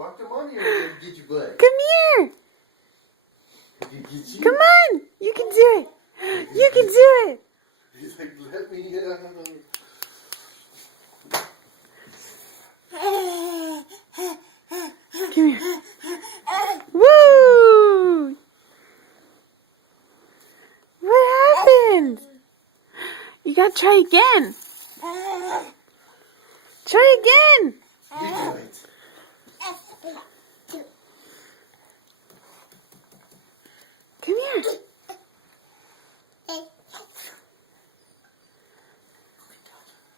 Walk to mommy or we're gonna get your butt. Come here. Come on. You can do it. You can do it. He's like, let me. Come here. Woo! What happened? You gotta try again. Try again. You do it. Come here.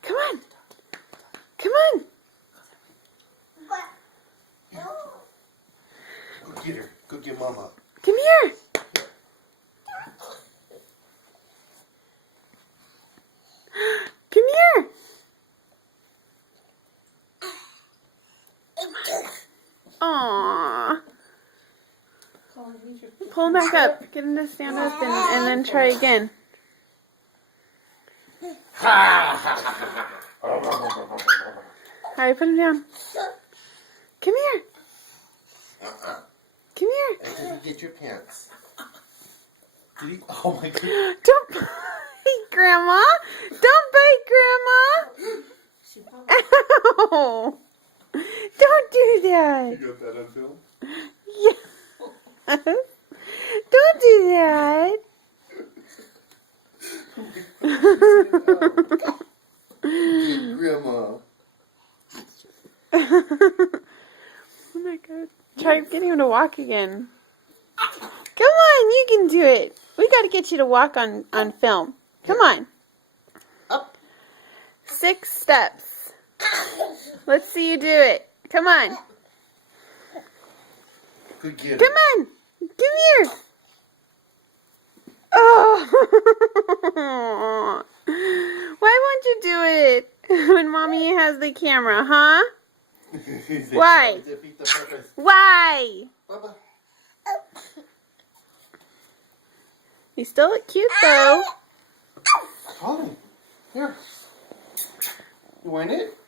Come on. Come on. Go get her. Go get mama. Come here. Come here. Aww. Pull him back up. Get him to stand up and then try again. Alright, put him down. Come here. Come here. I didn't get your pants. Did he? Oh my god. Don't bite, Grandma. Don't bite, Grandma. Ow. Don't do that. You got that on film? Yes. Don't do that. Good grandma. Oh my god. Try getting him to walk again. Come on, you can do it. We got to get you to walk on film. Come on. Up. 6 steps. Let's see you do it. Come on. Good kid. Come on. Come here. Oh. Why won't you do it when Mommy has the camera, huh? Why? Why? Bubba. You still look cute though. Holly, here. You want it?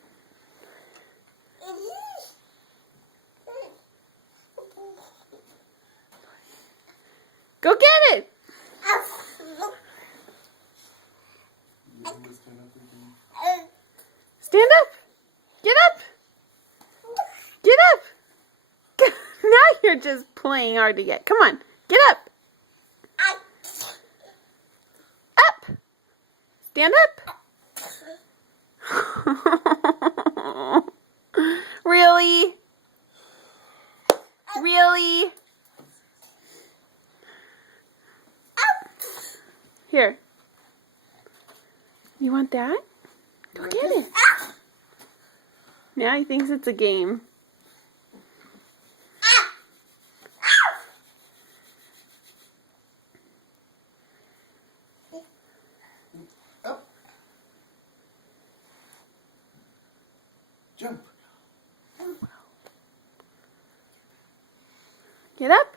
Go get it. Stand up. Get up. Get up. Now you're just playing hard to get. Come on. Get up. Up. Stand up. Really? Really? Here. You want that? Go get it. Now he thinks it's a game. Up. Jump. Get up.